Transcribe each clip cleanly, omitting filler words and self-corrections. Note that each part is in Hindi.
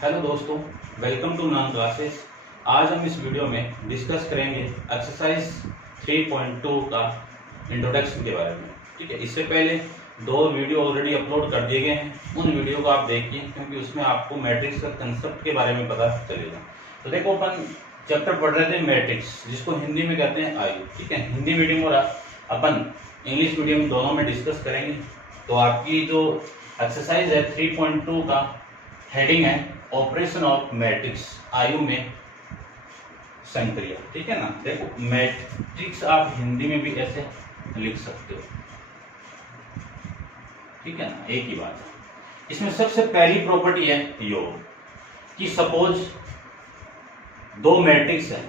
हेलो दोस्तों, वेलकम टू नान क्लासेस। आज हम इस वीडियो में डिस्कस करेंगे एक्सरसाइज 3.2 का इंट्रोडक्शन के बारे में। ठीक है, इससे पहले दो वीडियो ऑलरेडी अपलोड कर दिए गए हैं, उन वीडियो को आप देखिए क्योंकि उसमें आपको मैट्रिक्स का कंसेप्ट के बारे में पता चलेगा। तो देखो, अपन चैप्टर पढ़ रहे थे मैट्रिक्स, जिसको हिंदी में कहते हैं आयु। ठीक है, हिंदी मीडियम और अपन इंग्लिश मीडियम दोनों में डिस्कस करेंगे। तो आपकी जो एक्सरसाइज है 3.2 का हेडिंग है ऑपरेशन ऑफ मैट्रिक्स, आयु में संक्रिया। ठीक है ना, देखो मैट्रिक्स आप हिंदी में भी ऐसे लिख सकते हो। ठीक है ना, एक ही बात है। इसमें सबसे पहली प्रॉपर्टी है योग कि सपोज दो मैट्रिक्स है।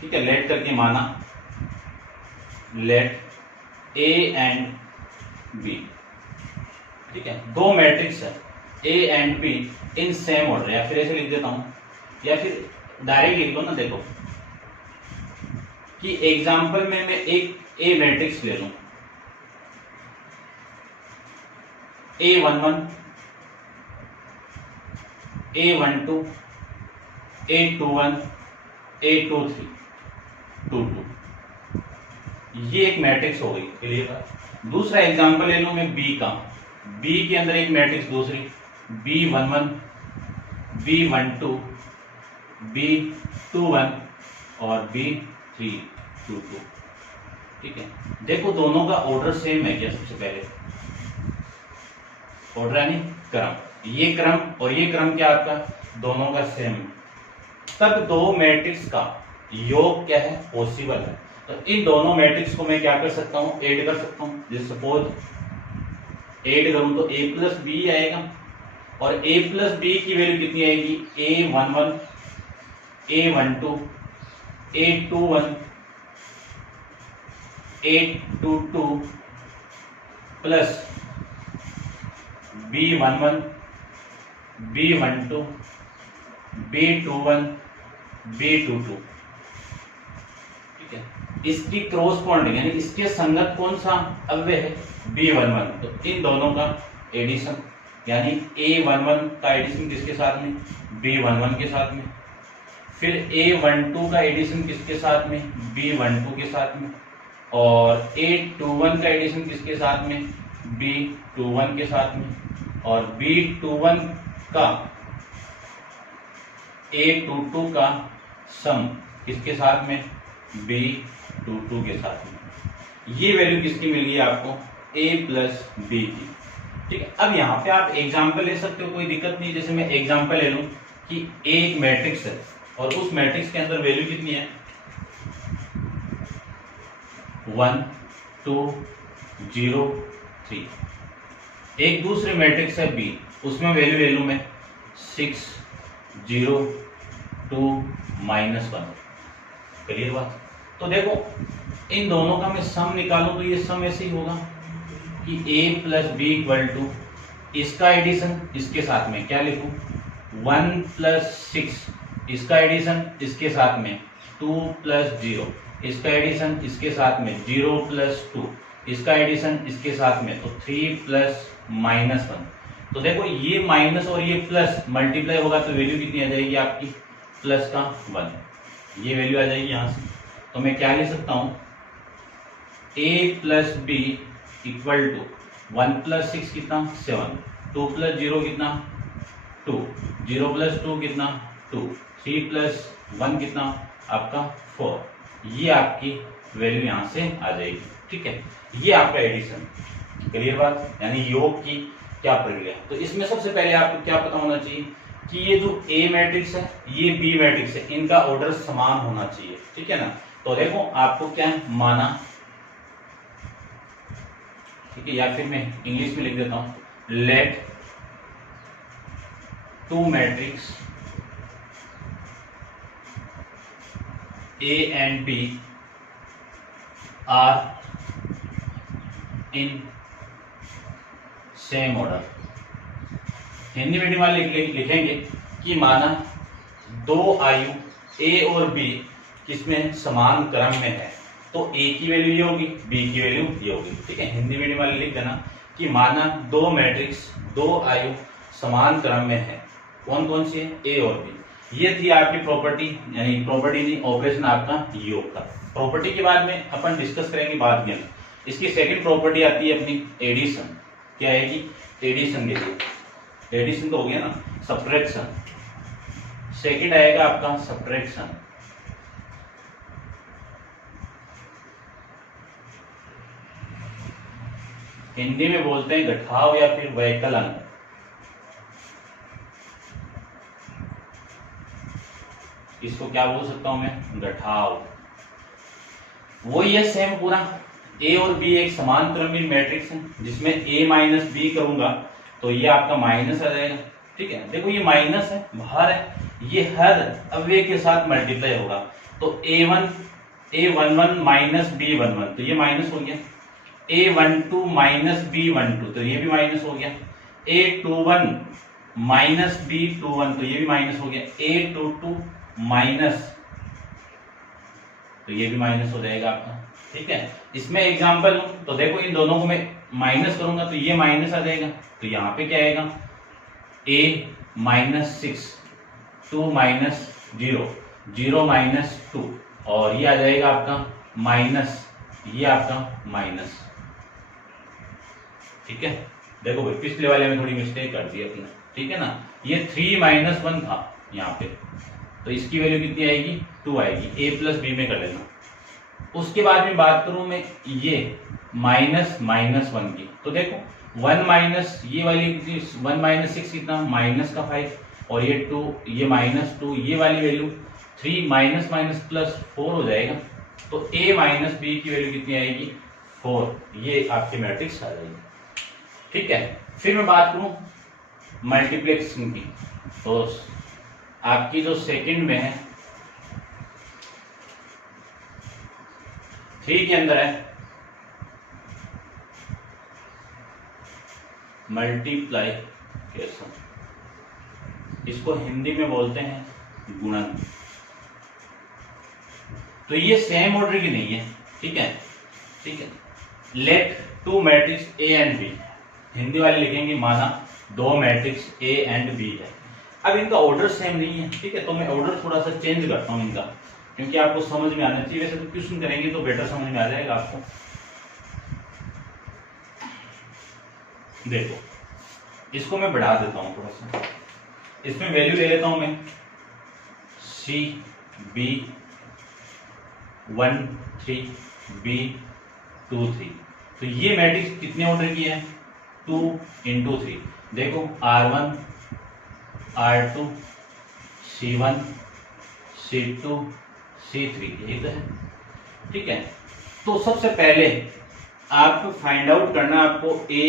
ठीक है, लेट करके माना, लेट ए एंड बी। ठीक है, दो मैट्रिक्स है ए and be in same order, या फिर ऐसे लिख देता हूं, या फिर डायरेक्ट लिख दो ना। देखो कि एग्जांपल में मैं एक ए मैट्रिक्स ले लूं, A11, A12, A21, A23, 22, ये एक मैट्रिक्स हो गई। क्लियर। दूसरा एग्जांपल ले लूं मैं बी का, बी के अंदर एक मैट्रिक्स दूसरी B11, B12, B21 और B322। ठीक है, देखो दोनों का ऑर्डर सेम है क्या? सबसे पहले ऑर्डर यानी क्रम, ये क्रम और ये क्रम क्या आपका दोनों का सेम है, तब दो मैट्रिक्स का योग क्या है? पॉसिबल है। तो इन दोनों मैट्रिक्स को मैं क्या कर सकता हूं? ऐड कर सकता हूं। जैसे सपोज ऐड करूं तो A प्लस बी आएगा, और A प्लस बी की वैल्यू कितनी आएगी? A11, A12, A21, A22 plus B11, B12, B21, B22। ठीक है, इसकी क्रॉसपॉन्डिंग यानी इसके संगत कौन सा अव्यय है? B11। तो इन दोनों का एडिशन यानी A11 का एडिशन किसके साथ में? B11 के साथ में। फिर A12 का एडिशन किसके साथ में? B12 के साथ में। और A21 का एडिशन किसके साथ में? B21 के साथ में। और B21 का A22 का सम किसके साथ में? B22 के साथ में। ये वैल्यू किसकी मिल गई आपको? A प्लस बी की। ठीक है, अब यहाँ पे आप एग्जाम्पल ले सकते हो, कोई दिक्कत नहीं। जैसे मैं एग्जाम्पल ले लूं कि एक मैट्रिक्स है और उस मैट्रिक्स के अंदर वैल्यू कितनी है? 1, 2, 0, 3। एक दूसरे मैट्रिक्स है बी, उसमें वैल्यू ले लूं मैं 6, 0, 2, -1। क्लियर बात? तो देखो इन दोनों का मैं सम निकालूं तो ये सम ऐसे ही होगा कि A plus B equal to इसका एडिशन इसके साथ में क्या लिखूं? 1 प्लस 6 इसका एडिशन इसके साथ में 2 प्लस 0 इसका एडिशन इसके साथ में 0 प्लस 2 इसका एडिशन इसके साथ में, तो 3 प्लस -1। तो देखो ये माइनस और ये प्लस मल्टीप्लाई होगा तो वैल्यू कितनी आ जाएगी आपकी? प्लस का 1। ये वैल्यू आ जाएगी यहां से। तो मैं क्या लिख सकता हूं? A plus B equal to 1 plus 6 कितना? 7, 2 प्लस 0 कितना? 2, 0 प्लस 2 कितना? 2, 3 प्लस 1 कितना? आपका 4। ये आपकी वैल्यू यहां से आ जाएगी। ठीक है, ये आपका एडिशन। क्लियर बात? यानी योग की क्या प्रक्रिया है। तो इसमें सबसे पहले आपको क्या पता होना चाहिए कि ये जो A मैट्रिक्स है, ये B मैट्रिक्स है, इनका ऑर्डर समान होना चाहिए। ठीक है ना। तो देखो आपको क्या माना, ठीक है, या फिर मैं इंग्लिश में लिख देता हूं, let two matrix A and B are in same order. Hindi medium वाले लिखेंगे कि माना दो आयु A और B किसमें समान क्रम में है, तो A की वैल्यू ये होगी, B की वैल्यू ये होगी। ठीक है, हिंदी मीडियम वाले लिख देना कि माना दो मैट्रिक्स दो आयु समान क्रम में है, कौन कौन सी है, ए और बी। ये थी आपकी प्रॉपर्टी, यानी प्रॉपर्टी नहीं, ऑपरेशन आपका योग का। प्रॉपर्टी के बाद में अपन डिस्कस करेंगे बाद में। इसकी सेकंड प्रॉपर्टी आती है अपनी एडिशन। क्या है कि एडिशन के लिए, एडिशन तो हो गया ना, सब्ट्रैक्शन। सेकंड आएगा आपका सब्ट्रैक्शन। हिंदी में बोलते हैं घटाव या फिर वैकलन। इसको क्या बोल सकता हूं मैं, घटाव। वो ये सेम पूरा, ए और बी एक समान क्रमिक मैट्रिक्स है, जिसमें ए माइनस बी करूंगा तो ये आपका माइनस आ जाएगा। ठीक है, देखो ये माइनस है, बाहर है, ये हर अवयव के साथ मल्टीप्लाई होगा। तो A11 माइनस B11 तो ये माइनस हो गया। A12 माइनस B12 तो ये भी माइनस हो गया। A21 माइनस B21 तो ये भी माइनस हो गया। A22 माइनस तो ये भी माइनस हो जाएगा आपका। ठीक है, इसमें एग्जांपल तो देखो, इन दोनों को मैं माइनस करूंगा तो ये माइनस आ जाएगा। तो यहाँ पे क्या आएगा, A माइनस 6, 2 माइनस 0, 0 माइनस 2 और ये आ जाएगा आपका माइनस, ये आपका माइनस। ठीक है, देखो भाई पिछले वाले में थोड़ी मिस्टेक कर दी अपने। ठीक है ना, ये 3 माइनस 1 था यहाँ पे, तो इसकी वैल्यू कितनी आएगी, 2 आएगी। A प्लस बी में कर लेना। उसके बाद में बात करूं मैं ये माइनस माइनस 1 की, तो देखो 1 माइनस ये वाली कितनी, 1 माइनस 6 कितना, माइनस का 5 और ये 2, ये माइनस 2, ये वाली वैल्यू 3 माइनस माइनस प्लस 4 हो जाएगा। तो A माइनस बी की वैल्यू कितनी आएगी, 4। ये आपकी मैट्रिक्स आ जाएगी। ठीक है, फिर मैं बात करूं मल्टीप्लेक्सिंग की, तो आपकी जो सेकंड में है 3 के अंदर है मल्टीप्लाइकेशन, इसको हिंदी में बोलते हैं गुणन। तो ये सेम ऑर्डर की नहीं है। ठीक है, ठीक है, let 2 matrix A and B, Hindi वाले लिखेंगे माना 2 मैट्रिक्स ए एंड बी है। अब इनका ऑर्डर सेम नहीं है। ठीक है, तो मैं ऑर्डर थोड़ा सा चेंज करता हूं इनका, क्योंकि आपको समझ में आना चाहिए। वैसे तो क्वेश्चन करेंगे तो बेटर समझ में आ जाएगा आपको। देखो, इसको मैं बढ़ा देता हूं थोड़ा सा, इसमें वैल्यू ले लेता हूं मैं C B 1 3 B 2 3। तो ये मैट्रिक्स कितने ऑर्डर की है, 2 into 3। देखो R1 R2 C1 C2 C3, यही तो है। ठीक है, तो सबसे पहले आपको फाइंड आउट करना, आपको A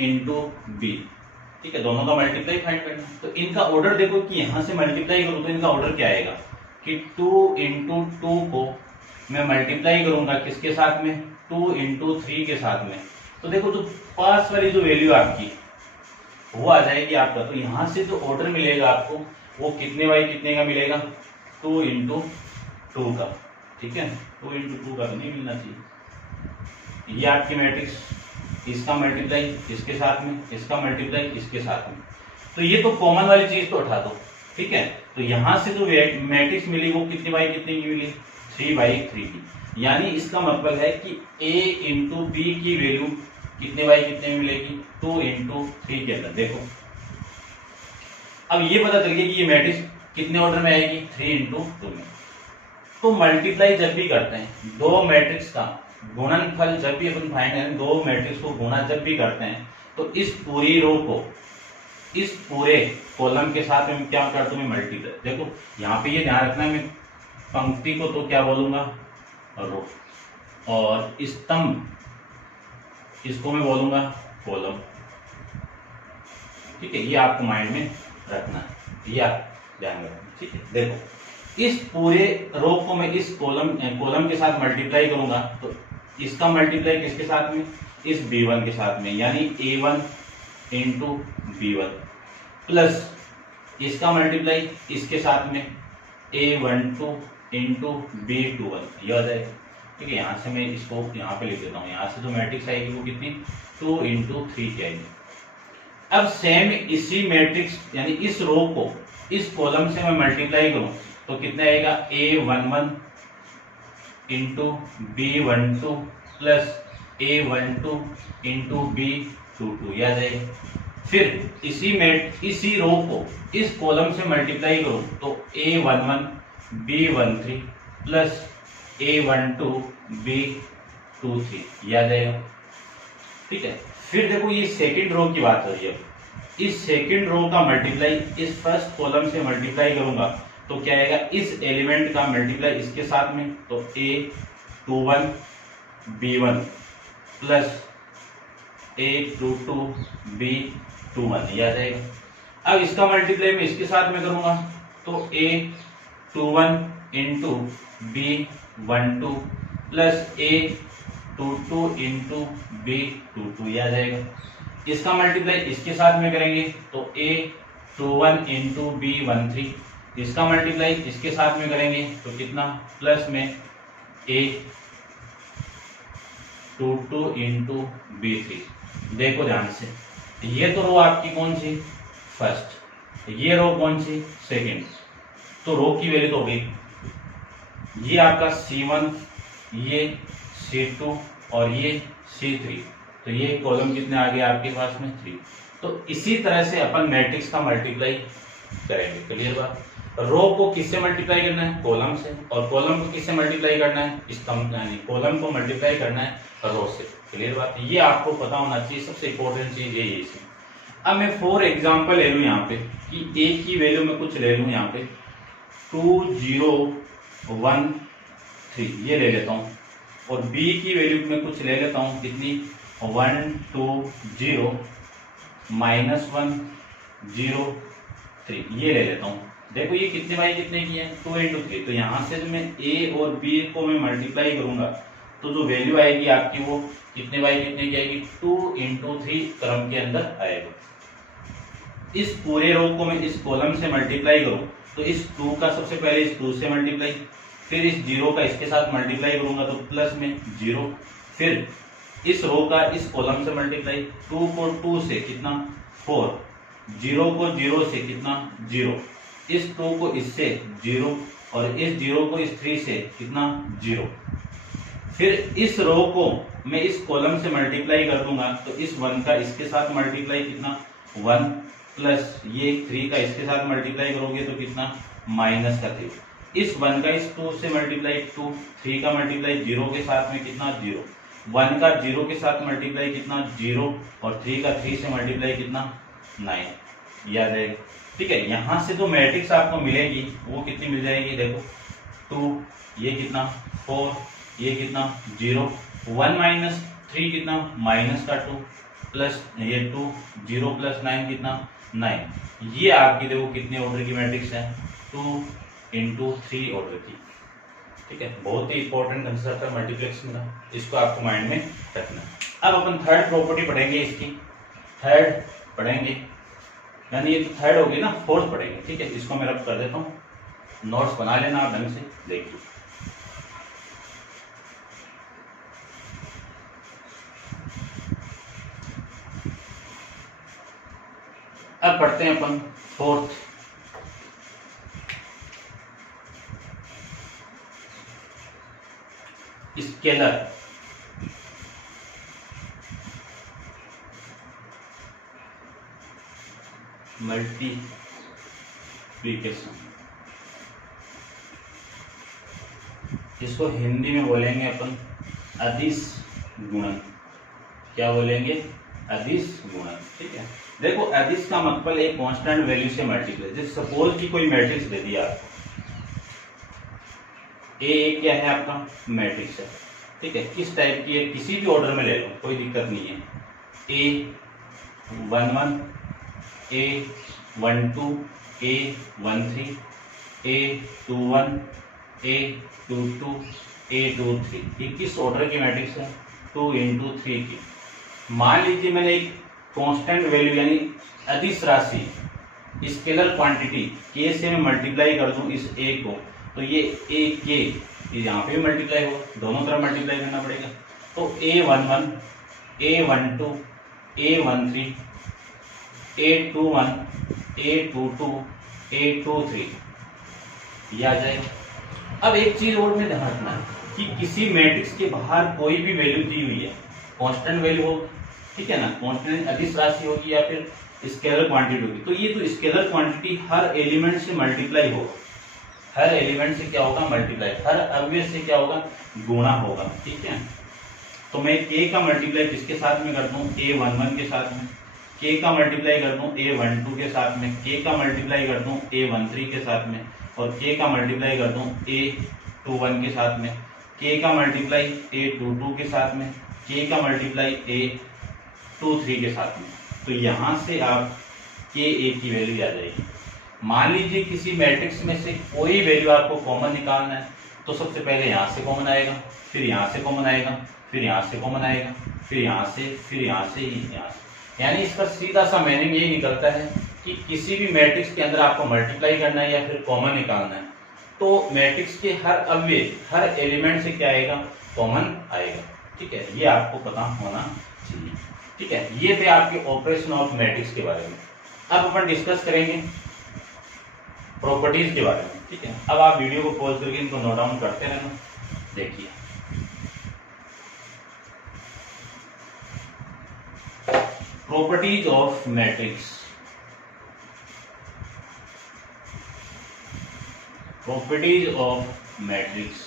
इंटू बी। ठीक है, दोनों का मल्टीप्लाई फाइंड करना। तो इनका ऑर्डर देखो कि यहां से मल्टीप्लाई करूं तो इनका ऑर्डर क्या आएगा कि 2 इंटू 2 को मैं मल्टीप्लाई करूंगा किसके साथ में, 2 इंटू 3 के साथ में। तो देखो जो पास वाली जो वैल्यू आपकी वो आ जाएगी आपका। तो यहां से जो ऑर्डर मिलेगा आपको वो कितने बाई कितने का मिलेगा, 2 इंटू 2 का। ठीक है, 2 इंटू 2 का तो नहीं मिलना चाहिए। ये आपकी मैट्रिक्स, इसका मल्टीप्लाई इसके साथ में, इसका मल्टीप्लाई इसके साथ में। तो ये तो कॉमन वाली चीज तो उठा दो। ठीक है, तो यहां से जो मैट्रिक्स मिली वो कितनी बाई कितने की मिली, 3/3 की। यानी इसका मतलब है कि A इंटू बी की वैल्यू कितने बाई कितने में मिलेगी, 2 इंटू 3 के अंदर। देखो अब ये पता चल गया कि ये मैट्रिक्स कितने ऑर्डर में आएगी, 3 इंटू 2 में। तो मल्टीप्लाई जब भी करते हैं दो मैट्रिक्स का गुणनफल, जब भी अपन फाइंड करें दो मैट्रिक्स को गुणा जब भी करते हैं, तो इस पूरी रो को इस पूरे कॉलम के साथ में क्या करता हूं, मल्टीप्लाई। देखो यहाँ पे ये ध्यान रखना है, मैं पंक्ति को तो क्या बोलूंगा, रो, और स्तंभ इसको मैं बोलूंगा कॉलम। ठीक है, ये आपको माइंड में रखना है, ये आप ध्यान रखना। ठीक है, देखो इस पूरे रो को मैं इस कॉलम के साथ मल्टीप्लाई करूंगा, तो इसका मल्टीप्लाई किसके साथ में, इस B1 के साथ में, यानी A1 इंटू B1 प्लस इसका मल्टीप्लाई इसके साथ में A12 इंटू B21, ये आ जाएगा। ठीक है, यहाँ से मैं इसको यहाँ पे लिख देता हूँ। यहाँ से जो मैट्रिक्स आएगी वो कितनी, 2 इंटू 3 की आएगी। अब सेम इसी मैट्रिक्स यानी इस रो को इस कॉलम से मैं मल्टीप्लाई करूं तो कितना आएगा, A11 into B12 plus A12 into B22, याद है। फिर इसी रो को इस कॉलम से मल्टीप्लाई करूं तो A11 B13 plus A12 B23, याद आएगा, ठीक है। फिर देखो ये सेकंड रो की बात हो रही है। इस सेकंड रो का मल्टीप्लाई इस फर्स्ट कॉलम से मल्टीप्लाई करूंगा तो क्या आएगा, इस एलिमेंट का मल्टीप्लाई इसके साथ में, तो A21 B1 plus A22 B21, याद आएगा। अब इसका मल्टीप्लाई मैं इसके साथ में करूंगा तो A21 into B12 plus A22 into B22, याद आएगा। इसका मल्टीप्लाई इसके साथ में करेंगे तो A21 इंटू B13, इसका मल्टीप्लाई इसके साथ में करेंगे तो कितना, प्लस में A22 इंटू B3। देखो ध्यान से, ये तो रो आपकी कौन सी, फर्स्ट, ये रो कौन सी, सेकंड। तो रो की वैल्यू तो हो गई, ये आपका C1, ये C2 और ये C3, तो ये कॉलम कितने आ गए आपके पास में, 3। तो इसी तरह से अपन मैट्रिक्स का मल्टीप्लाई करेंगे। क्लियर बात। रो को किससे मल्टीप्लाई करना है, कॉलम से, और कॉलम को किससे मल्टीप्लाई करना है, स्तंभ, यानी कॉलम को मल्टीप्लाई करना है रो से। क्लियर बात। ये आपको पता होना चाहिए, सबसे इंपॉर्टेंट चीज यही है इसमें। अब मैं फॉर एग्जाम्पल ले लूँ यहाँ पे कि ए की वैल्यू में कुछ ले लूँ यहाँ पे 2013, ये ले लेता हूँ, और बी की वैल्यू में कुछ ले लेता हूँ कितनी, 120 -103, ये ले लेता हूँ। देखो ये कितने बाई कितने की है, 2 इंटू 3। तो यहाँ से मैं ए और बी को मैं मल्टीप्लाई करूंगा तो जो वैल्यू आएगी आपकी वो कितने बाई कितने की आएगी, 2 इंटू 3 क्रम के अंदर आएगा। इस पूरे रो को मैं इस कॉलम से मल्टीप्लाई करूं तो इस 2 का सबसे पहले इस 2 से मल्टीप्लाई, फिर इस 0 का इसके साथ मल्टीप्लाई करूंगा तो प्लस में 0, फिर इस रो का इस कॉलम से मल्टीप्लाई, 2 को 2 से कितना 4, 0 को 0 से कितना 0, इस 2 को इससे 0 और इस 0 को इस 3 से कितना 0। फिर इस रो को मैं इस कॉलम से मल्टीप्लाई कर दूंगा तो इस 1 का इसके साथ मल्टीप्लाई कितना 1 प्लस ये 3 का इसके साथ मल्टीप्लाई करोगे तो कितना -3, इस 1 का इस 2 से मल्टीप्लाई 2, 3 का मल्टीप्लाई 0 के साथ में कितना 0, 1 का 0 के साथ मल्टीप्लाई कितना 0 और 3 का 3 से मल्टीप्लाई कितना 9, याद है। ठीक है, यहाँ से जो मैट्रिक्स आपको मिलेगी वो कितनी मिल जाएगी, देखो 2, ये कितना 4, ये कितना 0, 1 - 3 कितना -2 प्लस ये 2, 0 + 9 कितना 9। ये आपकी देखो कितने ऑर्डर की मैट्रिक्स है, 2 इंटू 3 ऑर्डर की। ठीक है, बहुत ही इंपॉर्टेंट कंसेप्ट है मल्टीप्लेक्सिंग का, इसको आपको माइंड में रखना। अब अपन थर्ड प्रॉपर्टी पढ़ेंगे, इसकी थर्ड पढ़ेंगे, यानी ये तो थर्ड होगी ना, फोर्थ पढ़ेंगे। ठीक है, इसको मैं रब कर देता हूँ, नोट्स बना लेना आप ढंग से, देखिए। अब पढ़ते हैं अपन फोर्थ। स्केलर मल्टीप्लिकेशन, इसको हिंदी में बोलेंगे अपन अदिश गुणन। क्या बोलेंगे, अदिश गुणन। ठीक है, देखो अदिश का मतलब एक कांस्टेंट वैल्यू से मल्टीप्लाई। जैसे सपोज की कोई मैट्रिक्स दे दिया आपको, ए क्या है आपका मैट्रिक्स है। ठीक है, किस टाइप की है, किसी भी ऑर्डर में ले लो, कोई दिक्कत नहीं है। A11, A12, A13, A21, A22, A23, ये किस ऑर्डर की मैट्रिक्स है, 2 इंटू 3 की। मान लीजिए मैंने एक कांस्टेंट वैल्यू यानी अदिश राशि स्केलर क्वांटिटी के से मैं मल्टीप्लाई कर दूं इस ए को, तो ये ए के यहाँ पे भी मल्टीप्लाई हो, दोनों तरफ मल्टीप्लाई करना पड़ेगा। तो A11, A12, A13, A21 A22 A23 ये आ जाएगा। अब एक चीज और में ध्यान रखना है कि किसी मैट्रिक्स के बाहर कोई भी वैल्यू दी हुई है, कांस्टेंट वैल्यू होगी, ठीक है ना, कांस्टेंट अदिश राशि होगी या फिर स्केलर क्वांटिटी होगी, तो ये तो स्केलर क्वांटिटी हर एलिमेंट से मल्टीप्लाई होगा, हर एलिमेंट से क्या होगा मल्टीप्लाई, हर अवयव से क्या होगा गुणा होगा, ठीक है। तो मैं k का मल्टीप्लाई किसके साथ में कर दूं, A11 के साथ में, k का मल्टीप्लाई कर दूं A12 के साथ में, k का मल्टीप्लाई कर दूं A13 के साथ में, और k का मल्टीप्लाई कर दूं A21 के साथ में, k का मल्टीप्लाई A22 के साथ में, k का मल्टीप्लाई A23 के साथ में। तो यहां से आप k की वैल्यू आ जाएगी। मान लीजिए किसी मैट्रिक्स में से कोई वैल्यू आपको कॉमन निकालना है, तो सबसे पहले यहाँ से कॉमन आएगा, फिर यहाँ से कॉमन आएगा, फिर यहाँ से कॉमन आएगा, फिर यहाँ से, फिर यहाँ से, यहाँ से। यानी इसका सीधा सा मीनिंग ये निकलता है कि किसी भी मैट्रिक्स के अंदर आपको मल्टीप्लाई करना है या फिर कॉमन निकालना है, तो मैट्रिक्स के हर अवयव, हर एलिमेंट से क्या आएगा कॉमन आएगा, ठीक है। ये आपको पता होना चाहिए, ठीक है। ये थे आपके ऑपरेशन ऑफ मैट्रिक्स के बारे में। अब अपन डिस्कस करेंगे प्रॉपर्टीज के बारे में, ठीक है। अब आप वीडियो को पॉज करके इनको नोट डाउन करते रहना। देखिए properties of matrix, properties of matrix,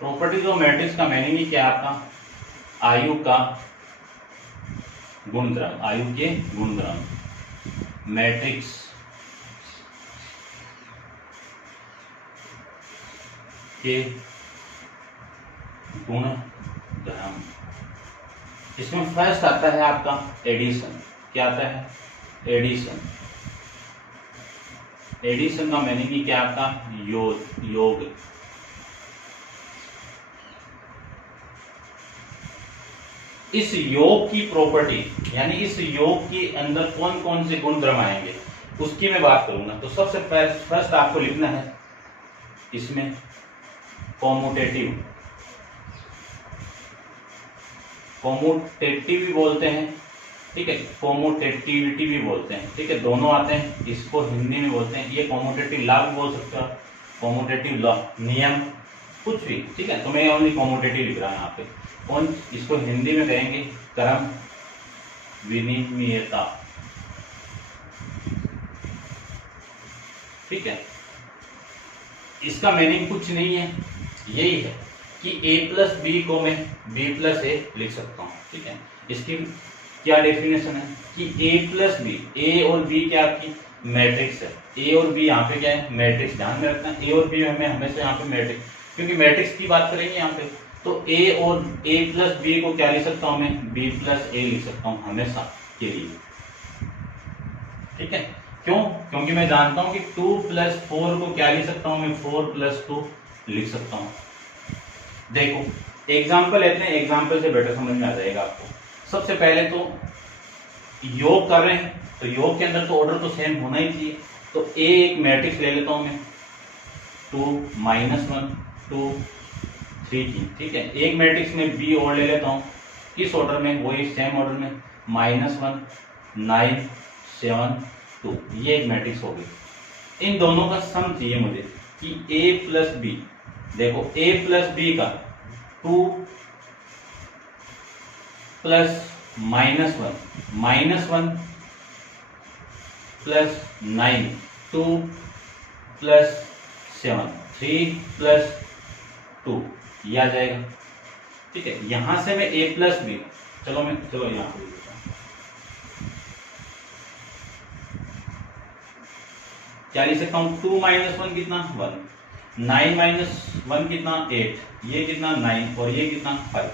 properties of matrix का मीनिंग ही क्या आपका, आयु का गुणधर्म, आयु के गुणधर्म, मैट्रिक्स के गुणधर्म। इसमें फर्स्ट आता है आपका एडिशन। क्या आता है, एडिशन। एडिशन का मीनिंग ही क्या आपका, योग। इस योग की प्रॉपर्टी यानी इस योग के अंदर कौन कौन से गुणधर्म आएंगे उसकी मैं बात करूंगा। तो सबसे फर्स्ट आपको लिखना है इसमें कॉम्यूटेटिव, कॉम्यूटेटिव भी बोलते हैं, ठीक है, कॉम्यूटेटिविटी भी बोलते हैं, ठीक है, दोनों आते हैं। इसको हिंदी में बोलते हैं, ये कॉम्यूटेटिव लॉ भी बोल सकते हो, कॉम्यूटेटिव लॉ नियम कुछ भी, ठीक है। तो मैं ओनली कॉम्यूटेटिव लिख रहा हूं यहाँ पे। कौन, इसको हिंदी में कहेंगे क्रम विनिमयता, ठीक है। इसका मीनिंग कुछ नहीं है, यही है कि a प्लस बी को मैं b प्लस ए लिख सकता हूँ, ठीक है। इसकी क्या डेफिनेशन है कि a प्लस बी, ए और b क्या आपकी मैट्रिक्स है, a और b यहाँ पे क्या है मैट्रिक्स, ध्यान में रखना a और b हमें हमेशा यहाँ पे मैट्रिक्स, क्योंकि मैट्रिक्स की बात करेंगे यहाँ पे, तो a और a प्लस बी को क्या लिख सकता हूँ मैं b प्लस ए लिख सकता हूँ हमेशा के लिए, ठीक है। क्यों, क्योंकि मैं जानता हूं कि 2 प्लस 4 को क्या लिख सकता हूं मैं 4 प्लस 2 लिख सकता हूं। देखो एग्जाम्पल लेते हैं, एग्जाम्पल से बेटर समझ में आ जाएगा आपको। सबसे पहले तो योग कर रहे हैं, तो योग के अंदर तो ऑर्डर तो सेम होना ही चाहिए। तो ए एक मैट्रिक्स ले लेता हूं मैं 2 -1 2 3 की, ठीक है। एक मैट्रिक्स में बी और ले लेता हूं, किस ऑर्डर में, वही सेम ऑर्डर में, -1 9 7 2, ये एक मैट्रिक्स हो गई। इन दोनों का सम चाहिए मुझे कि a प्लस बी, देखो a प्लस बी का 2 प्लस -1 प्लस 9 2 प्लस 7 3 प्लस 2 ये आ जाएगा, ठीक है। यहां से मैं a प्लस बी, चलो यहाँ पे क्या लिख सकता हूँ 2 - 1 कितना 1, 9 - 1 कितना 8, ये कितना 9 और ये कितना 5।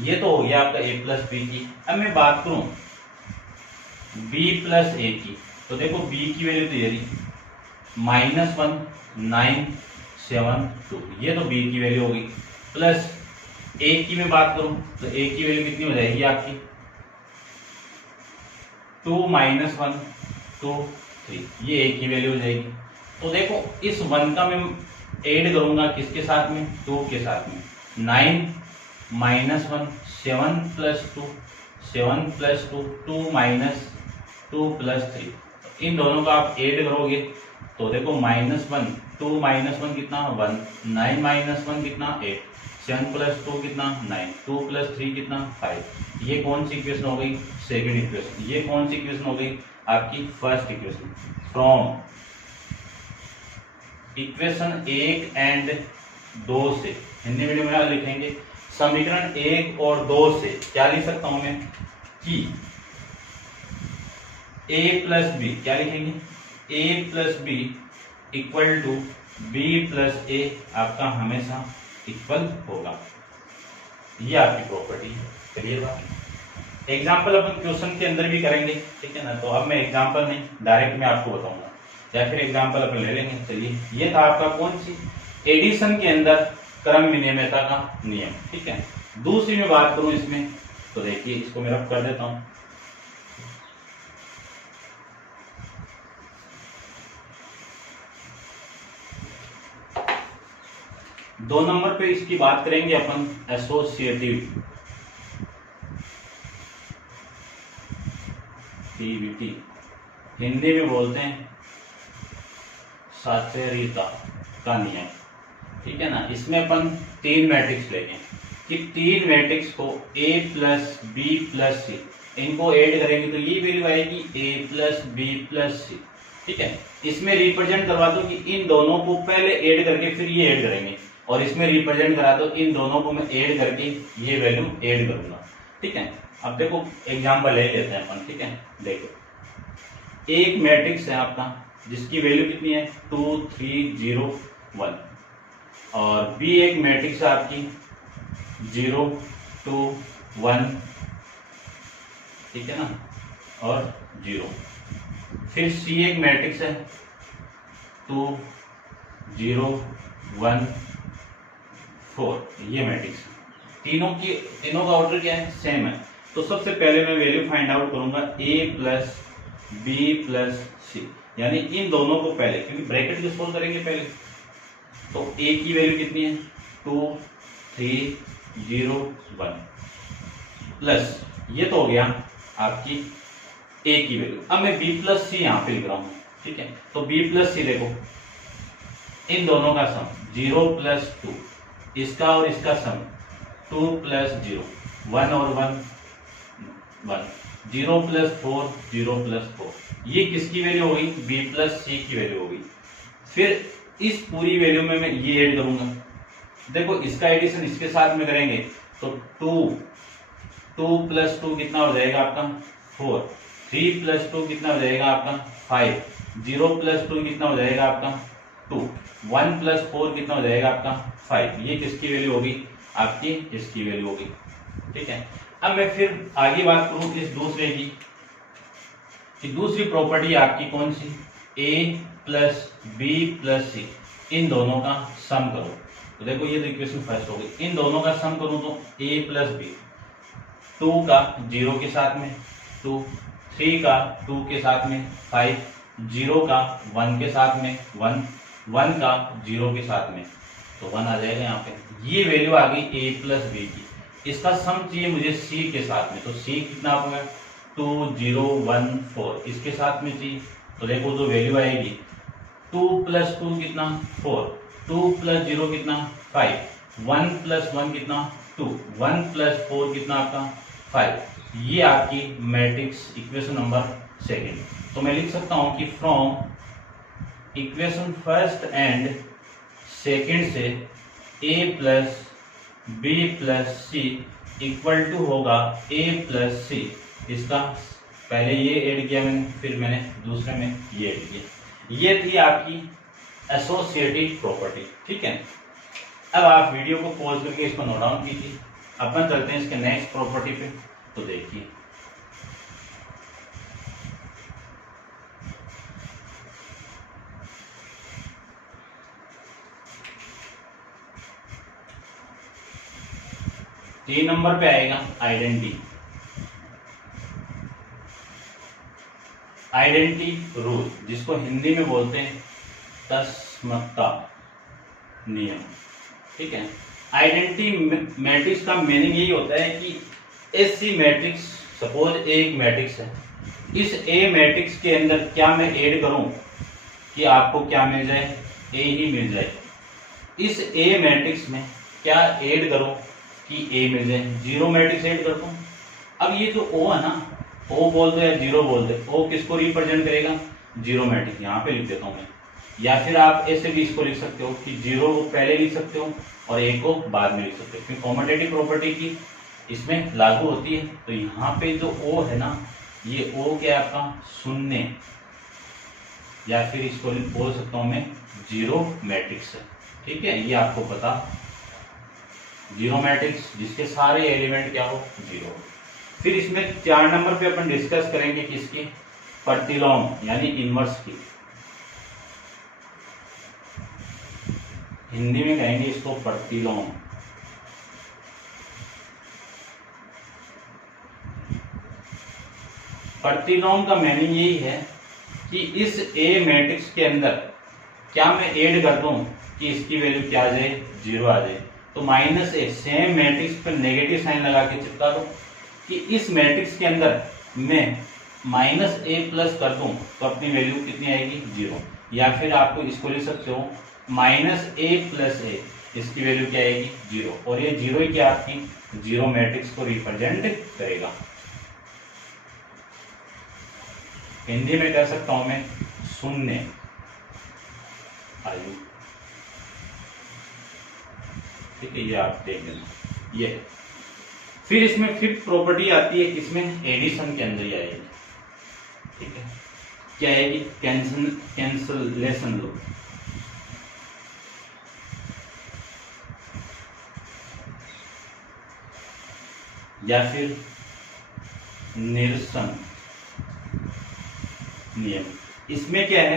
ये तो हो गया आपका a प्लस बी की। अब मैं बात करूं b प्लस ए की, तो देखो b की वैल्यू तो ये रही -1 9 7 2, ये तो b की वैल्यू होगी। प्लस a की मैं बात करूं तो a की वैल्यू कितनी हो जाएगी आपकी 2 - 1 2 3, ये a की वैल्यू हो जाएगी। तो देखो इस 1 का मैं ऐड करूंगा किसके साथ में 2 के साथ में, 9 - 1 7 प्लस 2 7 + 2 2 - 2 + 3। इन दोनों का आप ऐड करोगे तो देखो -1 2 - 1 कितना 1, 9 - 1 कितना 8, 7 + 2 कितना 9, 2 + 3 कितना 5। ये कौन सी इक्वेशन हो गई? Second equation. ये कौन सी इक्वेशन हो गई? आपकी first equation. From equation 1 and 2 से, हिंदी मीडियम में लिखेंगे समीकरण 1 और 2 से क्या लिख सकता हूं मैं कि a + b, क्या लिखेंगे? a + b = b + a आपका हमेशा इक्वल होगा। ये आपकी प्रॉपर्टी है। चलिए बात एग्जाम्पल अपन क्वेश्चन के अंदर भी करेंगे, ठीक है ना। तो अब मैं एग्जाम्पल नहीं, डायरेक्ट मैं आपको बताऊंगा या फिर एग्जाम्पल अपन ले लेंगे। चलिए, ये था आपका कौन सी? एडिशन के अंदर क्रम विनिमयता का नियम, ठीक है। दूसरी में बात करूं इसमें, तो देखिए इसको मैं रब कर देता हूं। दो नंबर पे इसकी बात करेंगे अपन एसोसिएटिव टीवीटी, हिंदी में बोलते हैं साचेरिता का नियम, ठीक है ना। इसमें अपन 3 मैट्रिक्स लेंगे कि 3 मैट्रिक्स को a + b + c, इनको ऐड करेंगे तो ये वैल्यू आएगी a + b + c, ठीक है। इसमें रिप्रेजेंट करवा दो कि इन दोनों को पहले ऐड करके फिर ये ऐड करेंगे, और इसमें रिप्रेजेंट करा दो इन दोनों को मैं ऐड करके ये वैल्यू ऐड करूंगा, ठीक है। अब देखो एग्जांपल ले लेते हैं अपन, ठीक है। देखो एक मैट्रिक्स है आपका जिसकी वैल्यू कितनी है 2 3 0 1, और बी एक मैट्रिक्स है आपकी 0 2 1, ठीक है ना, और 0। फिर सी एक मैट्रिक्स है 2 0 1 4, ये मैट्रिक्स। तीनों का ऑर्डर क्या है? सेम है। तो सबसे पहले मैं वैल्यू फाइंड आउट करूंगा a + b + c, यानी इन दोनों को पहले, क्योंकि ब्रैकेट को सोल्व करेंगे पहले। तो a की वैल्यू कितनी है 2 3 0 1 प्लस, ये तो हो गया आपकी a की वैल्यू। अब मैं b + c यहां फिल कराऊंगा, ठीक है। तो b + c देखो, इन दोनों का सम 0 + 2, इसका और इसका सम 2 + 0 1 और 1 1, 0 + 4 0 + 4, ये किसकी वैल्यू होगी? b + c की वैल्यू होगी। फिर इस पूरी वैल्यू में मैं ये ऐड करूंगा। देखो इसका एडिशन इसके साथ में करेंगे तो 2 + 2 कितना हो जाएगा आपका 4, 3 + 2 कितना हो जाएगा आपका 5, 0 + 2 कितना हो जाएगा आपका 2, 1 + 4 कितना हो जाएगा आपका 5। ये किसकी वैल्यू होगी? आपकी इसकी वैल्यू होगी, ठीक है। अब मैं फिर आगे बात करूं इस दूसरे की, कि दूसरी प्रॉपर्टी आपकी कौन सी? a + b + c, इन दोनों का सम करो। तो देखो ये तो इक्वेशन फर्स्ट हो गई। इन दोनों का सम करूं तो a + b, 2 का 0 के साथ में 2, 3 का 2 के साथ में 5, 0 का 1 के साथ में 1, 1 का 0 के साथ में, तो 1 आ जाएगा यहाँ पे। ये वैल्यू आ गई a + b की। इसका सम चाहिए मुझे c के साथ में, तो c कितना होगा 2 0 1 4, इसके साथ में चाहिए। तो देखो जो वैल्यू आएगी 2 + 2 कितना 4, 2 + 0 कितना 5, 1 + 1 कितना 2, 1 + 4 कितना आपका 5। ये आपकी मैट्रिक्स इक्वेशन नंबर सेकंड। तो मैं लिख सकता हूं कि from equation first and second से a + b + c = होगा a + c। इसका पहले ये ऐड किया मैंने, फिर मैंने दूसरे में ये ऐड किया। ये थी आपकी एसोसिएटिव प्रॉपर्टी, ठीक है। अब आप वीडियो को पॉज करके इसको नोट डाउन कीजिए। अपन चलते हैं इसके नेक्स्ट प्रॉपर्टी पे। तो देखिए तीन नंबर पे आएगा आइडेंटिटी। आइडेंटिटी रूल, जिसको हिंदी में बोलते हैं तस्मत्ता नियम, ठीक है। आइडेंटिटी मैट्रिक्स का मीनिंग यही होता है कि ऐसी मैट्रिक्स सपोज एक मैट्रिक्स है, इस ए मैट्रिक्स के अंदर क्या मैं ऐड करूं कि आपको क्या मिल जाए, ए ही मिल जाए। इस ए मैट्रिक्स में क्या ऐड करूं कि ए मिल जाए, जीरो मैट्रिक्स ऐड करता हूं। अब ये जो ओ है ना, ओ बोल दो या जीरो बोल दे, ओ किसको रिप्रेजेंट करेगा, जीरो मैट्रिक्स। यहाँ पे लिख देता हूं मैं, या फिर आप ऐसे भी इसको लिख सकते हो कि जीरो को पहले लिख सकते हो और ए को बाद में लिख सकते हो, क्योंकि कॉम्यूटेटिव प्रॉपर्टी की इसमें लागू होती है। तो यहाँ पे जो ओ है ना, ये ओ क्या है आपका, शून्य, या फिर इसको बोल सकता हूं मैं जीरो मैट्रिक्स है। ठीक है, ये आपको पता, जीरो मैट्रिक्स जिसके सारे एलिमेंट क्या हो, जीरो। फिर इसमें 4 नंबर पे अपन डिस्कस करेंगे किसकी, प्रतिलोम यानी इनवर्स की। हिंदी में कहेंगे इसको प्रतिलोम। प्रतिलोम का मीनिंग यही है कि इस ए मैट्रिक्स के अंदर क्या मैं ऐड कर दूं कि इसकी वैल्यू क्या आ जाए, जीरो आ जाए। तो माइनस ए, सेम मैट्रिक्स पर नेगेटिव साइन लगा के चिपका दो कि इस मैट्रिक्स के अंदर मैं माइनस ए प्लस कर दूं तो अपनी वैल्यू कितनी आएगी, जीरो। या फिर आपको इसको लिख सकते हो माइनस ए प्लस ए, इसकी वैल्यू क्या आएगी, जीरो। और ये जीरो ही क्या आपकी जीरो मैट्रिक्स को रिप्रेजेंट करेगा। हिंदी में कह सकता हूं मैं शून्य आयु। ठीक है, ये आप देख लेना। ये फिर इसमें फिफ्थ प्रॉपर्टी आती है, किसमें, एडिशन के अंदर ही आएगी। ठीक है, क्या आएगी, कैंसलेशन लो। या फिर निरसन नियम। इसमें क्या है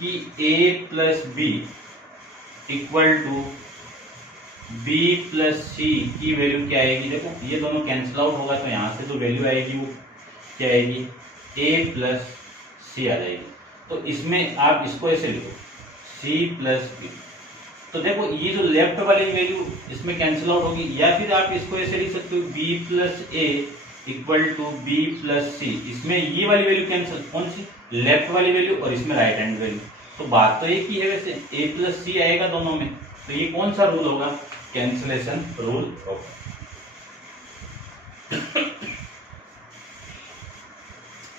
कि a plus B equal to b plus C की वैल्यू क्या आएगी, देखो ये दोनों कैंसिल आउट होगा तो यहां से जो वैल्यू आएगी वो क्या आएगी, a प्लस सी आ जाएगी। तो इसमें आप इसको ऐसे लिखो c प्लस बी। तो देखो ये जो लेफ्ट वाली वैल्यू इसमें कैंसिल आउट होगी, या फिर आप इसको ऐसे लिख सकते हो b plus A equal to B plus C. इसमें ये वाली वैल्यू कैंसिल, कौन सी, लेफ्ट वाली वैल्यू, और इसमें राइट हैंड वैल्यू। तो बात तो एक ही है, वैसे a प्लस सी आएगा दोनों में। तो ये कौन सा रूल होगा, कैंसिलेशन रूल होगा।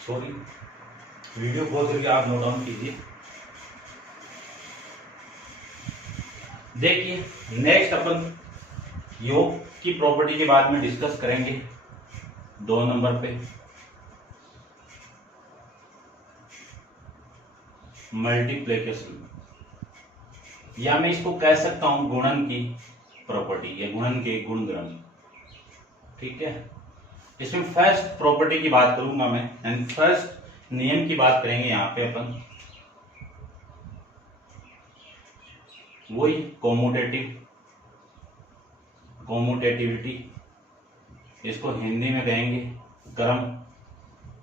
सॉरी, वीडियो पॉज करके आप नोट डाउन कीजिए। देखिए नेक्स्ट अपन योग की प्रॉपर्टी के बाद में डिस्कस करेंगे 2 नंबर पे, मल्टीप्लिकेशन, या मैं इसको कह सकता हूं गुणन की प्रॉपर्टी या गुणन के गुणधर्म। ठीक है, इसमें फर्स्ट प्रॉपर्टी की बात करूंगा मैं, एंड फर्स्ट नियम की बात करेंगे यहां पे अपन, वही कॉम्यूटेटिविटी, इसको हिंदी में कहेंगे क्रम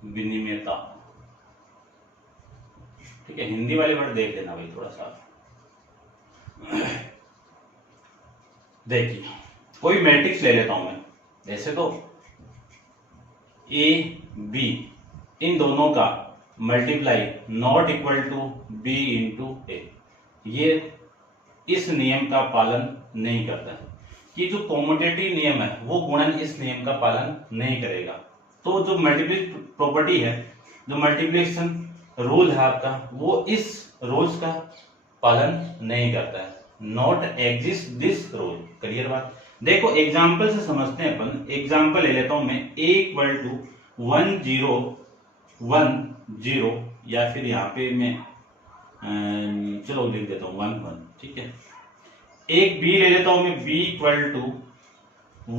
विनिमयता। ठीक है, हिंदी वाले वर्ड देख लेना भाई थोड़ा सा। देखिए कोई मैट्रिक्स ले लेता हूं मैं, ऐसे तो ए बी, इन दोनों का multiply not equal to B into A, ये इस नियम का पालन नहीं करता है। कि जो कॉम्यूटेटिव नियम है वो गुणन इस नियम का पालन नहीं करेगा। तो जो मल्टीप्लिकेशन प्रॉपर्टी है, जो मल्टीप्लिकेशन रूल है आपका, वो इस रूल्स का पालन नहीं करता है। Not exist this rule. Clear बात। देखो एग्जाम्पल से समझते हैं अपन। एग्जाम्पल ले लेता हूं मैं, a इक्वल टू 1 0 1 0, या फिर यहाँ पे मैं चलो लिख देता हूं 1 1। ठीक है, एक b ले लेता हूं मैं, b इक्वल टू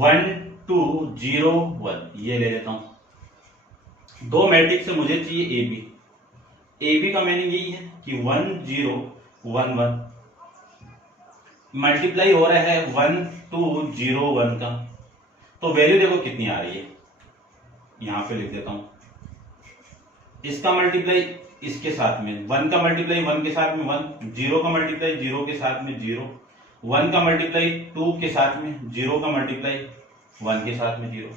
1 2 0 1, ये ले लेता हूं। दो मैट्रिक्स से मुझे चाहिए ए बी का मीनिंग यही है कि 1 0 1 1 मल्टीप्लाई हो रहा है 1 2 0 1 का। तो वैल्यू देखो कितनी आ रही है, यहां पे लिख देता हूं। इसका मल्टीप्लाई इसके साथ में, 1 का मल्टीप्लाई 1 के साथ में 1, 0 का मल्टीप्लाई 0 के साथ में 0, 1 का मल्टीप्लाई 2 के साथ में, 0 का मल्टीप्लाई 1 के साथ में 0।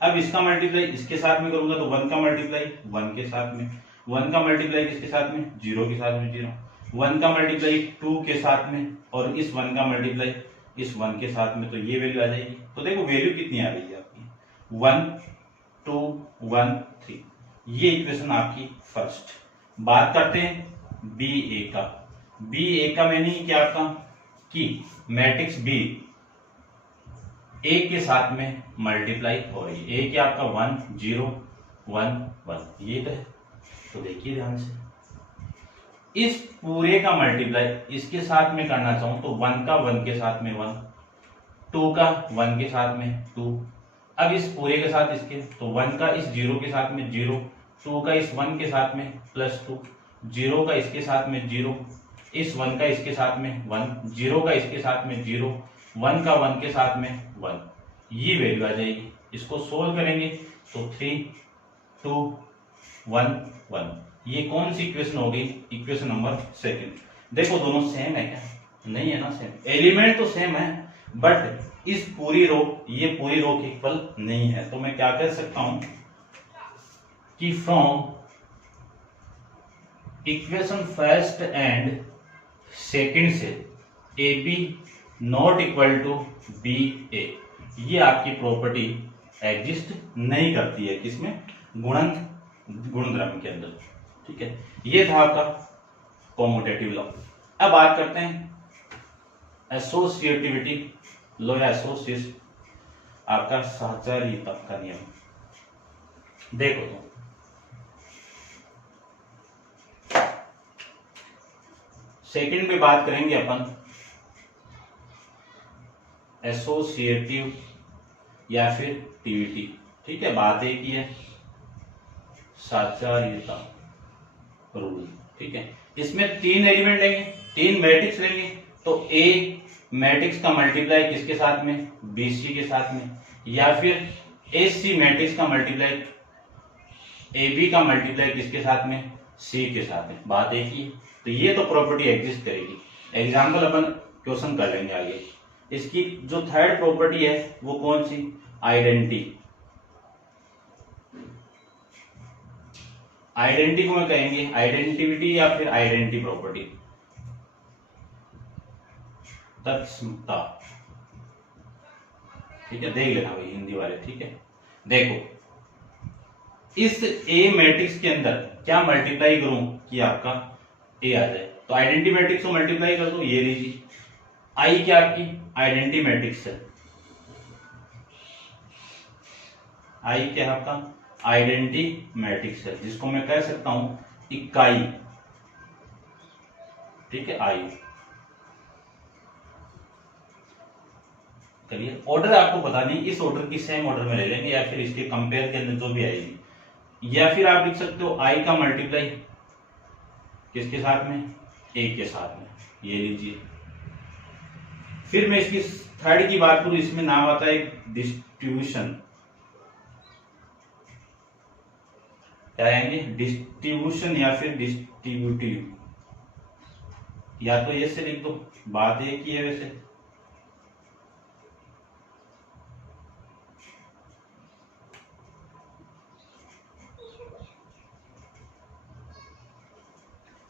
अब इसका मल्टीप्लाई इसके साथ में करूंगा तो 1 का मल्टीप्लाई 1 के साथ में, 1 का मल्टीप्लाई किसके साथ में 0 के साथ में 0, 1 का मल्टीप्लाई 2 के साथ में और इस 1 का मल्टीप्लाई इस 1 के साथ में, तो ये वैल्यू आ जाएगी। तो देखो वैल्यू कितनी आ रही है आपकी 1 2 1 3। ये इक्वेशन आपकी फर्स्ट। बात करते हैं बी ए का। बी ए का मैंने क्या आपका कि मैट्रिक्स बी ए के साथ में मल्टीप्लाई हो रही है। ए क्या आपका 1 0 1 1 ये तो है। तो देखिए ध्यान से इस पूरे का मल्टीप्लाई इसके साथ में करना चाहूं तो 1 का 1 के साथ में 1, 2 का 1 के साथ में 2, अब इस पूरे के साथ इसके तो 1 का इस 0 के साथ में 0, 2 का इस 1 के साथ में +2, 0 का इसके साथ में 0, इस 1 का इसके साथ में 1, 0 का इसके साथ में 0, 1 का 1 के साथ में 1, ये वैल्यू आ जाएगी। इसको सोल्व करेंगे तो 3 2 1 1। ये कौन सी इक्वेशन हो गई? Equation number second. देखो दोनों सेम है क्या? नहीं है ना सेम, एलिमेंट तो सेम है बट इस पूरी रो ये पूरी रो के इक्वल नहीं है। तो मैं क्या कह सकता हूं कि from equation first and second से A B not equal to B A, ये आपकी प्रॉपर्टी एग्जिस्ट नहीं करती है किसमें? गुणनद्रव्य के अंदर। ठीक है, ये था आपका कॉम्यूटेटिव लॉ। अब बात करते हैं एसोसिएटिविटी लॉ या एसोसिएशन, आपका सहचारिता का नियम। देखो तो सेकंड में बात करेंगे अपन एसोसिएटिव या फिर टीवीटी। ठीक है, बात एक ही है, साचार्यता रूल। ठीक है, इसमें 3 एलिमेंट लेंगे, 3 मैट्रिक्स लेंगे तो ए मैट्रिक्स का मल्टीप्लाई किसके साथ में? बीसी के साथ में, या फिर एसी मैट्रिक्स का मल्टीप्लाई AB का मल्टीप्लाई किसके साथ में? C के साथ में। बात एक ही, तो ये तो प्रॉपर्टी एग्जिस्ट करेगी। एग्जाम्पल अपन क्वेश्चन कर लेंगे आगे। इसकी जो थर्ड प्रॉपर्टी है वो कौन सी? आइडेंटिटी। आइडेंटिटी को मैं कहेंगे आइडेंटिटी या फिर आइडेंटिटी प्रॉपर्टी, तत्समता। ठीक है, देख लेना भाई हिंदी वाले। ठीक है, देखो इस ए मैट्रिक्स के अंदर क्या मल्टीप्लाई करूं कि आपका ए आ जाए? तो आइडेंटिटी मैट्रिक्स को मल्टीप्लाई कर दो, ये लीजिए आई क्या आपकी आइडेंटिटी मैट्रिक्स है, आई क्या आपका आइडेंटिटी मैट्रिक्स है, जिसको मैं कह सकता हूं इकाई। ठीक है, आई। चलिए ऑर्डर आपको पता नहीं, इस ऑर्डर की सेम ऑर्डर में ले लेंगे या फिर इसके कंपेयर के अंदर जो भी आएगी, या फिर आप लिख सकते हो आई का मल्टीप्लाई किसके साथ में? ए के साथ में, ये लीजिए। फिर मैं इसकी थर्ड की बात करूं, इसमें नाम आता है डिस्ट्रीब्यूशन। क्या आएंगे? डिस्ट्रीब्यूशन या फिर डिस्ट्रीब्यूटिव, या तो ऐसे लिख दो, बात एक ही है वैसे।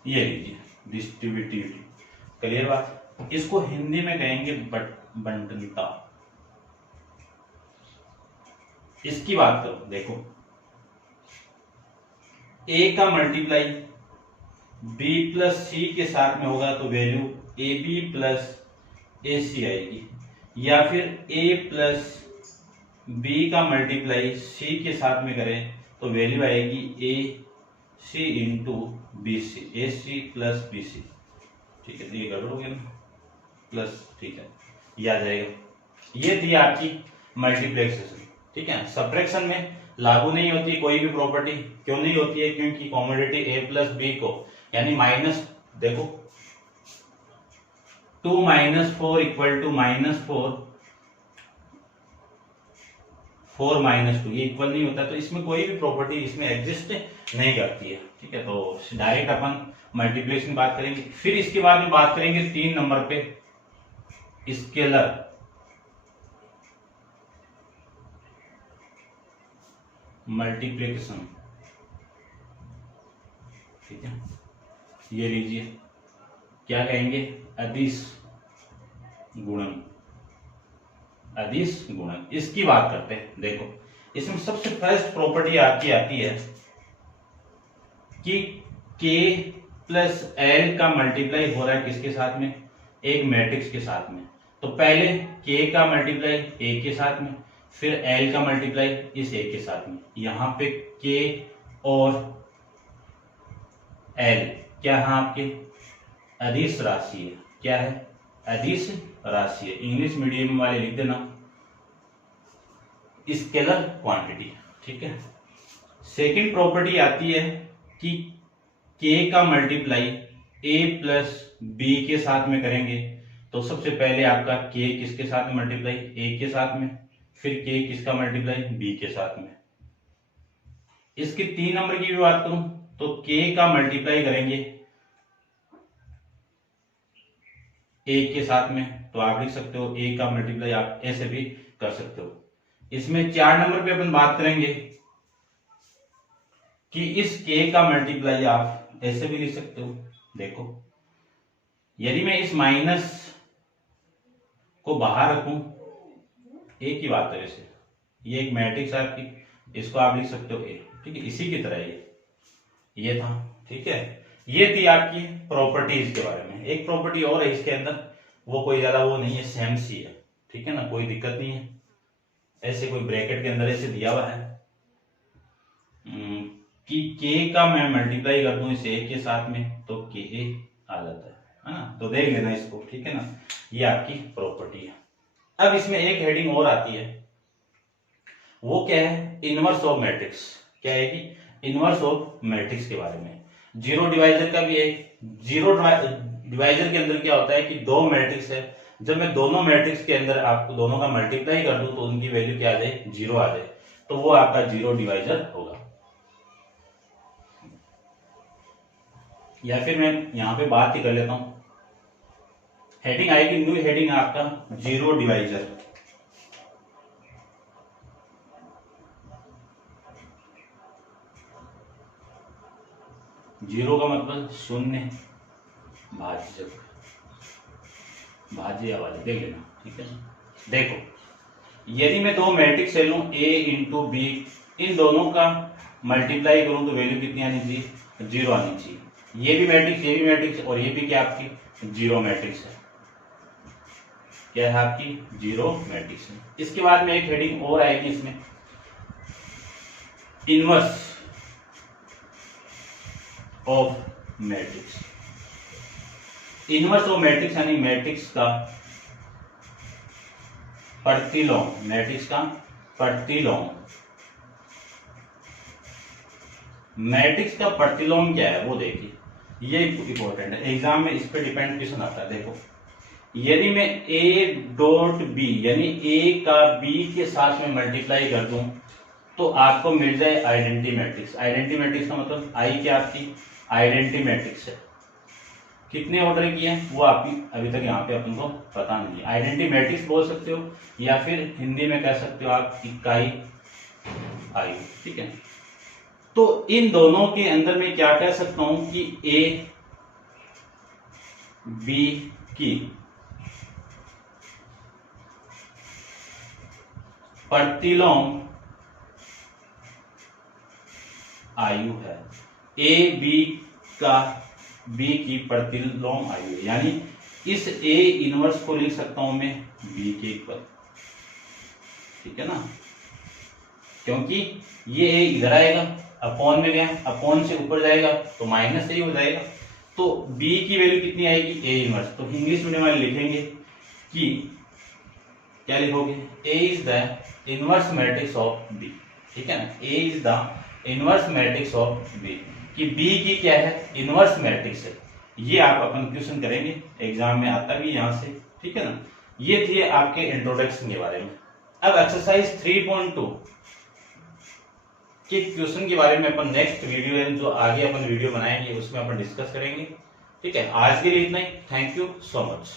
ये लीजिए डिस्ट्रीब्यूटिव। क्लियर बात? इसको हिंदी में कहेंगे बंटनता। इसकी बात करो, देखो ए का मल्टीप्लाई बी प्लस सी के साथ में होगा तो वैल्यू ए बी प्लस ए सी आएगी, या फिर ए प्लस बी का मल्टीप्लाई सी के साथ में करें तो वैल्यू आएगी ए सी इंटू बी सी, ए सी प्लस बी सी। ठीक है, तो ये गड़बड़ हो गया ना, प्लस। ठीक है, ये आ जाएगा। ये थी आपकी मल्टीप्लेक्सेशन। ठीक है, सब्ट्रैक्शन में लागू नहीं होती कोई भी प्रॉपर्टी। क्यों नहीं होती है? क्योंकि कॉमोडिटी ए प्लस बी को यानी माइनस, देखो 2 - 4 इक्वल टू -4, 4 - 2 ये इक्वल नहीं होता, तो इसमें कोई भी प्रॉपर्टी इसमें एग्जिस्ट नहीं करती है। ठीक है, तो डायरेक्ट अपन मल्टीप्लिकेशन बात करेंगे। फिर इसके बाद में बात करेंगे 3 नंबर पे स्केलर। मल्टीप्लिकेशन, ठीक है, ये लीजिए क्या कहेंगे, अदिश गुणन, अदिश गुणन। इसकी बात करते हैं। देखो इसमें सबसे फर्स्ट प्रॉपर्टी आपकी आती है कि k प्लस एल का मल्टीप्लाई हो रहा है किसके साथ में, एक मैट्रिक्स के साथ में। तो पहले k का मल्टीप्लाई a के साथ में, फिर l का मल्टीप्लाई इस a के साथ में। यहां पे k और l क्या है आपके अदिश राशि है। क्या है, अदिश राशि है। इंग्लिश मीडियम वाले लिख देना स्केलर क्वांटिटी, ठीक है। सेकंड प्रॉपर्टी आती है कि k का मल्टीप्लाई a प्लस b के साथ में करेंगे। तो सबसे पहले आपका k किसके साथ में मल्टीप्लाई, a के साथ में, फिर k किसका मल्टीप्लाई, b के साथ में। इसकी 3 नंबर की भी बात करूं तो k का मल्टीप्लाई करेंगे a के साथ में, तो आप लिख सकते हो a का मल्टीप्लाई आप ऐसे भी कर सकते हो। इसमें 4 नंबर पे अपन बात करेंगे कि इस k का मल्टीप्लाई आप ऐसे भी लिख सकते हो। देखो यदि मैं इस माइनस को बाहर रखूं, एक ही बात है वैसे, ये एक मैट्रिक्स है आपकी, इसको आप लिख सकते हो a, ठीक है। इसी की तरह ये था, ठीक है। ये थी आपकी प्रॉपर्टीज के बारे में। एक प्रॉपर्टी और है इसके अंदर, वो कोई ज्यादा वो नहीं है, सेम सी है, ठीक है ना, कोई दिक्कत नहीं है। ऐसे कोई ब्रैकेट के अंदर ऐसे दिया हुआ है कि k का मैं मल्टीप्लाई कर दूं इस a के साथ में तो ka आ जाता है ना। तो देख लेना इसको, ठीक है ना, ये आपकी प्रॉपर्टी है। अब इसमें एक हेडिंग और आती है, वो क्या है, इनवर्स ऑफ मैट्रिक्स। क्या है कि इनवर्स ऑफ मैट्रिक्स के बारे में। जीरो डिवाइजर का भी है। जीरो डिवाइजर के अंदर क्या होता है कि दो मैट्रिक्स है, जब मैं दोनों मैट्रिक्स के अंदर आपको दोनों का मल्टीप्लाई कर दूं तो उनकी वैल्यू क्या आ जाए, जीरो आ जाए, तो वो आपका जीरो डिवाइजर होगा। या फिर मैं यहां पे बात ही कर लेता हूं, हेडिंग आएगी, न्यू हेडिंग आपका जीरो डिवाइजर। जीरो का मतलब शून्य, भाज्य, भाज्य वाले देख लेना, ठीक है। देखो यदि मैं दो मैट्रिक्स ले लूं a इंटू बी, इन दोनों का मल्टीप्लाई करूं तो वैल्यू कितनी आनी चाहिए, जीरो आनी चाहिए। ये भी मैट्रिक्स, ये भी मैट्रिक्स, और ये भी क्या आपकी जीरो मैट्रिक्स है। क्या है आपकी जीरो मैट्रिक्स है। इसके बाद में एक हेडिंग और आएगी इसमें, inverse of matrix. Inverse of matrix यानी मैट्रिक्स का प्रतिलोम, मैट्रिक्स का प्रतिलोम। मैट्रिक्स का प्रतिलोम क्या है वो देखिए, ये इंपॉर्टेंट है, एग्जाम में इस पे डिपेंड क्वेश्चन आता है। देखो यदि मैं a डॉट बी यानी a का b के साथ में मल्टीप्लाई कर दूं तो आपको मिल जाए आइडेंटिटी मैट्रिक्स। आइडेंटिटी मैट्रिक्स का मतलब आई क्या आपकी आइडेंटिटी मैट्रिक्स है। कितने ऑर्डर किए हैं वो आपकी अभी तक यहाँ पे अपन को पता नहीं है। आइडेंटिटी मैट्रिक्स बोल सकते हो या फिर हिंदी में कह सकते हो आप इकाई आयु, ठीक है। तो इन दोनों के अंदर मैं क्या कह सकता हूं कि ए बी की प्रतिलोम आयु है। ए बी का बी की प्रतिलोम आयु है, यानी इस ए इनवर्स को लिख सकता हूं मैं बी के इक्वल, ठीक है ना, क्योंकि ये ए इधर आएगा, अपॉन में गया, अपॉन से ऊपर जाएगा तो माइनस से ही हो जाएगा, तो b की वैल्यू कितनी आएगी ए इनवर्स। तो इंग्लिश मीडियम वाले लिखेंगे कि क्या लिखोगे, a is the inverse matrix of b, ठीक है ना, a is the inverse matrix of b, कि b की क्या है इनवर्स मैट्रिक्स है। ये आप अपन क्वेश्चन करेंगे, एग्जाम में आता भी यहां से, ठीक है ना। ये थी आपके इंट्रोडक्शन के बारे में। अब एक्सरसाइज 3.2 के क्वेश्चन के बारे में अपन नेक्स्ट वीडियो है जो आगे अपन वीडियो बनाएंगे उसमें अपन डिस्कस करेंगे, ठीक है। आज के लिए इतना ही, थैंक यू सो मच।